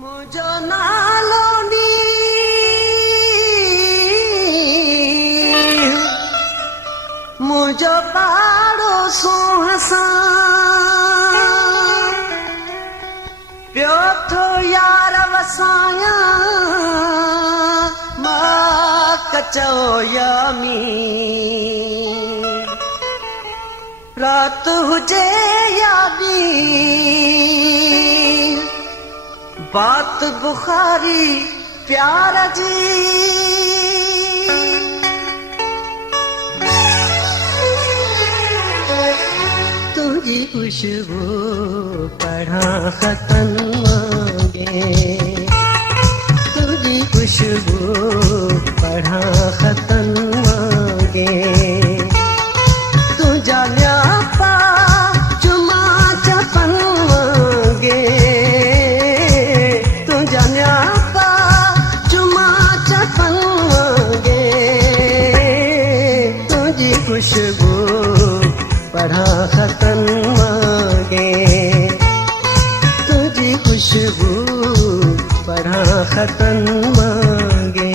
मुझो नालोनी मुझो पाड़ो सोहसा प्यो थो यार वसाया मां कचो यामी रात हुजे यादी बात बुखारी प्यार जी तुझी खुशबू पढ़ा खतन मांगे तुझी खुशबू पढ़ा खतन मांगे तुझा न्यापा चुमा चपन मांगे तुझा न्यापा चुमा चपन मांगे तुझी खुशबू पढ़ा खतन मांगे तुझी खुशबू पढ़ा खतन मांगे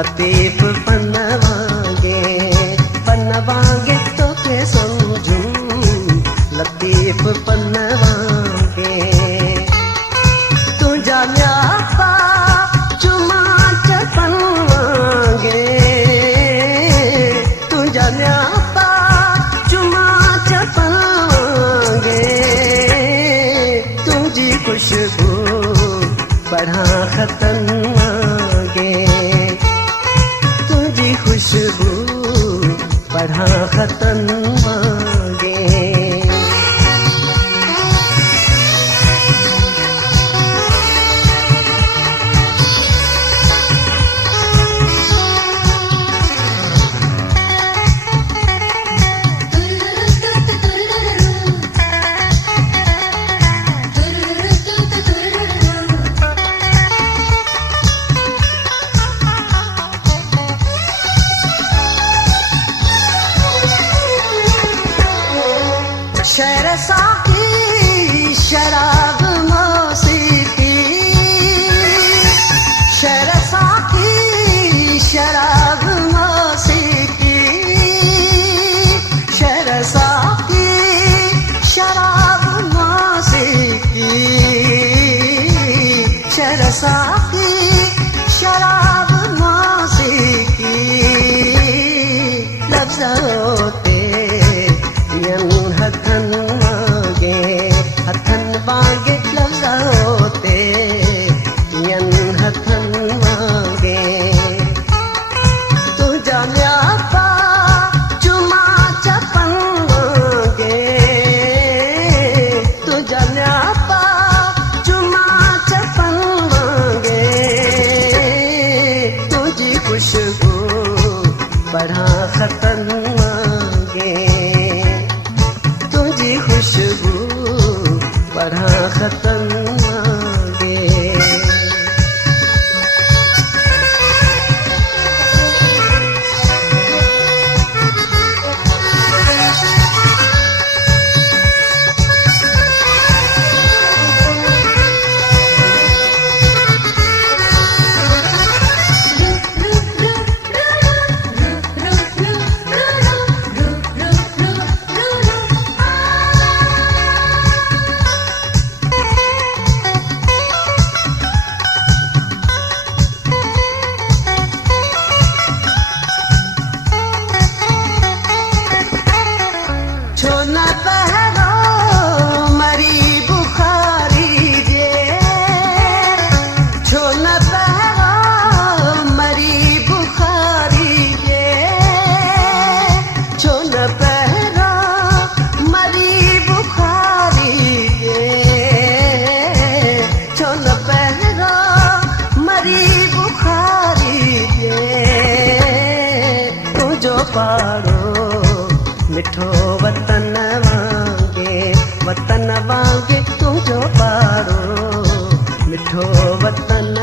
लतीफ पन्नवांगे तो के समझूं लतीफ पन्नवांगे तुझा न्यापा चुमा चपन मांगे तुझा न्यापा चुमा चपन मांगे तुझी खुशबू पढ़ा खतन मांगे तुझी खुशबू पढ़ा खतन मांगे शहर साकी शराब मौसीकी शहर साकी शराब मौसीकी शहर साकी शराब मौसीकी शहर साकी शराब मौसीकी लफ्ज़ होते हथन मांगे लफ्ज़ होते हथन मांगे तुझा न्यापा चुमा चपन मांगे तुझा न्यापा चुमा चपन मांगे तुझी खुशबू पढ़ा खतन मांगे मिठो वतन वांगे तुंहिंजो पाड़ो मिठो वतन